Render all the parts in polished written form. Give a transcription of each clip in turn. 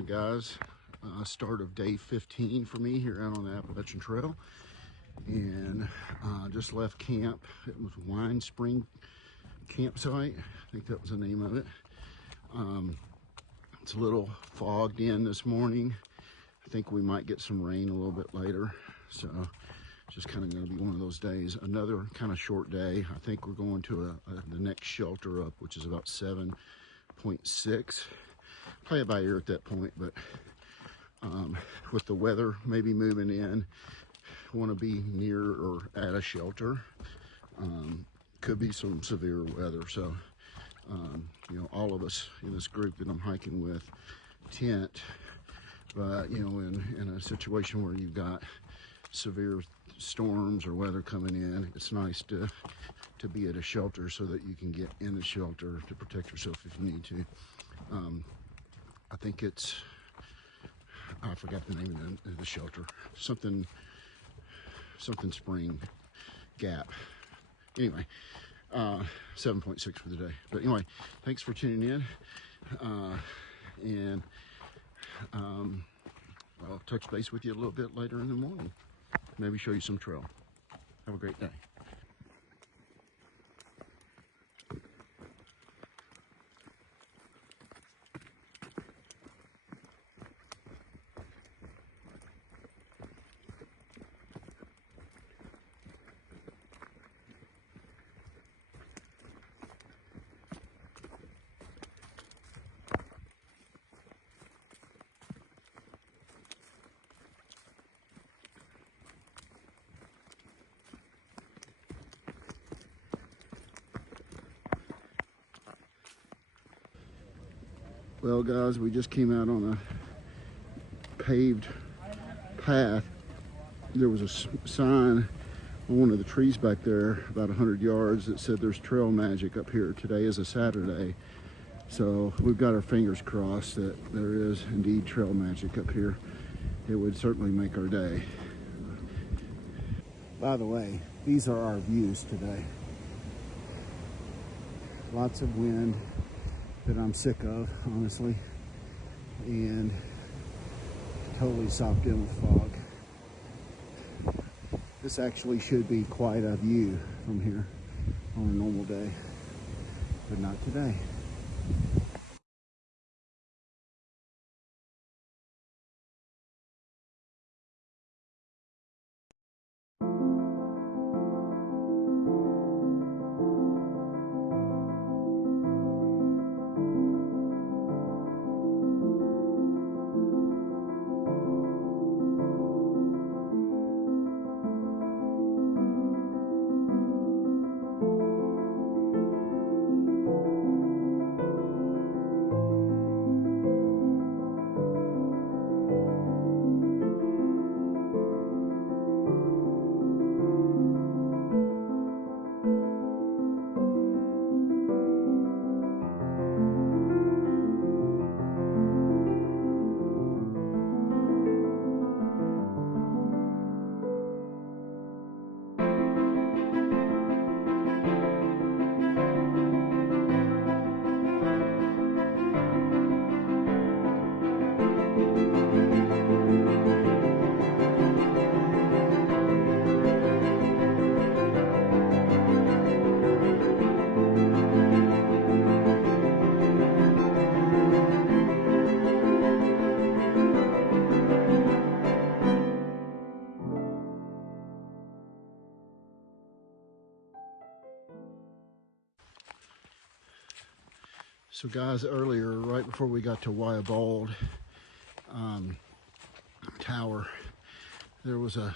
Morning, guys. Start of day 15 for me here out on the Appalachian Trail, and just left camp. It was Wine Spring campsite. I think that was the name of it. It's a little fogged in this morning. I think we might get some rain a little bit later, so just kind of going to be one of those days. Another kind of short day. I think we're going to the next shelter up, which is about 7.6. Play it by ear at that point, but with the weather maybe moving in, want to be near or at a shelter. Could be some severe weather, so you know, all of us in this group that I'm hiking with tent, but you know, in a situation where you've got severe storms or weather coming in, it's nice to be at a shelter so that you can get in the shelter to protect yourself if you need to. I think it's, I forgot the name of the shelter, something Spring Gap. Anyway, 7.6 for the day. But anyway, thanks for tuning in, and I'll touch base with you a little bit later in the morning. Maybe show you some trail. Have a great day. Well, guys, we just came out on a paved path. There was a sign on one of the trees back there about 100 yards that said there's trail magic up here. Today is a Saturday, so we've got our fingers crossed that there is indeed trail magic up here. It would certainly make our day. By the way, these are our views today. Lots of wind that I'm sick of, honestly, and totally socked in with fog. This actually should be quite a view from here on a normal day, but not today. So guys, earlier, right before we got to Wyabald Tower, there was a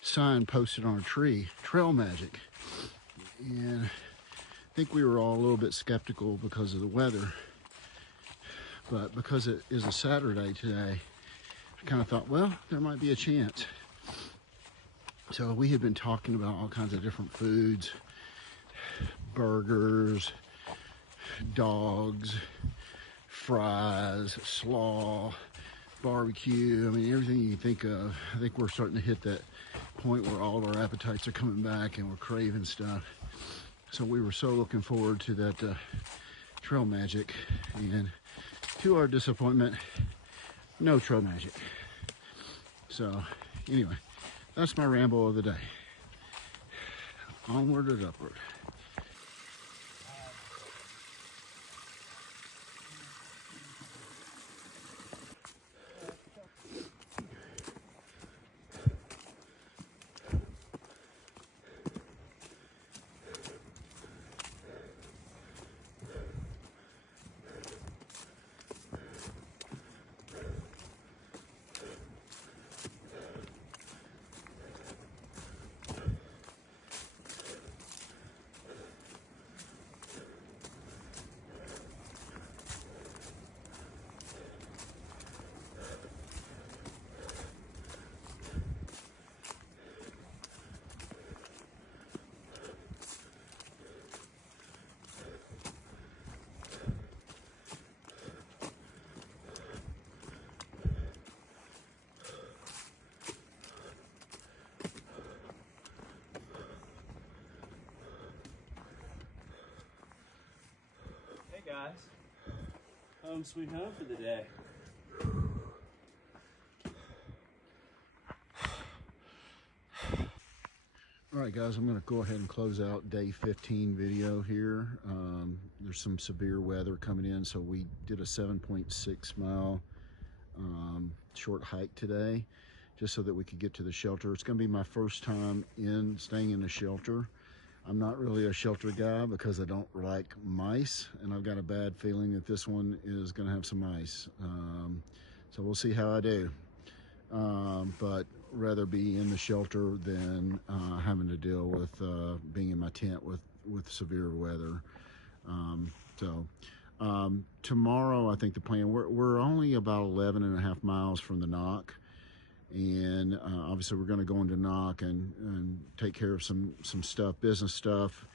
sign posted on a tree, trail magic. And I think we were all a little bit skeptical because of the weather. But because it is a Saturday today, I kind of thought, well, there might be a chance. So we had been talking about all kinds of different foods, burgers, dogs, fries, slaw, barbecue. I mean, everything you can think of. I think we're starting to hit that point where all of our appetites are coming back and we're craving stuff. So we were so looking forward to that trail magic, and to our disappointment, no trail magic. So anyway, that's my ramble of the day. Onward and upward. Guys, home sweet home for the day. All right, guys, I'm going to go ahead and close out day 15 video here. There's some severe weather coming in, so we did a 7.6 mile short hike today, just so that we could get to the shelter. It's going to be my first time staying in a shelter. I'm not really a shelter guy because I don't like mice, and I've got a bad feeling that this one is going to have some mice. So we'll see how I do. But rather be in the shelter than having to deal with being in my tent with severe weather. Tomorrow, I think the plan, we're only about 11.5 miles from the knock. And obviously we're going to go into knock and take care of some stuff, business stuff,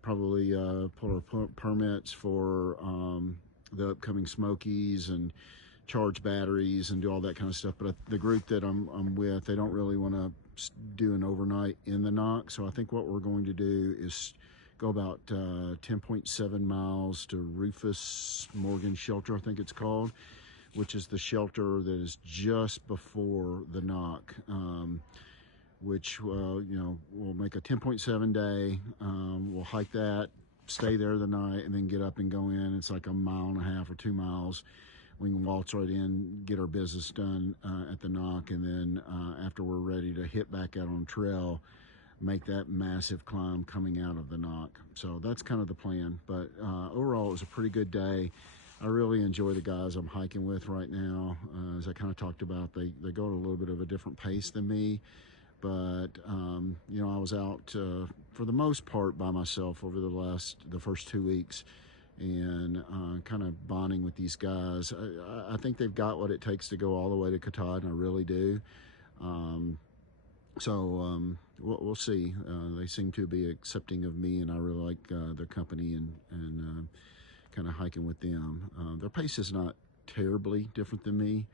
probably pull our permits for the upcoming Smokies and charge batteries and do all that kind of stuff. But the group that I'm with, they don't really want to do an overnight in the knock. So I think what we're going to do is go about 10.7 miles to Rufus Morgan Shelter, I think it's called, which is the shelter that is just before the knock, which you know, we'll make a 10.7 day. We'll hike that, stay there the night, and then get up and go in. It's like 1.5 miles or 2 miles. We can waltz right in, get our business done at the knock, and then after we're ready to hit back out on trail, make that massive climb coming out of the knock. So that's kind of the plan. But overall, it was a pretty good day. I really enjoy the guys I'm hiking with right now. As I kind of talked about, they go at a little bit of a different pace than me. But, you know, I was out for the most part by myself over the first 2 weeks, and kind of bonding with these guys. I think they've got what it takes to go all the way to Katahdin, I really do. We'll see. They seem to be accepting of me, and I really like their company and kind of hiking with them. Their pace is not terribly different than me,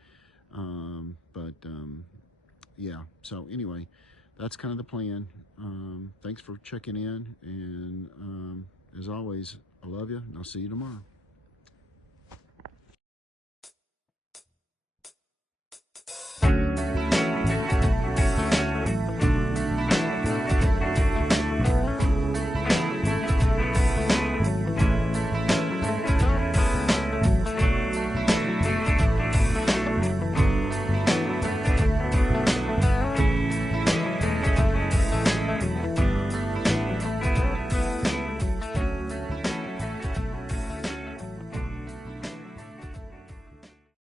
yeah. So anyway, that's kind of the plan. Thanks for checking in, and as always, I love you, and I'll see you tomorrow.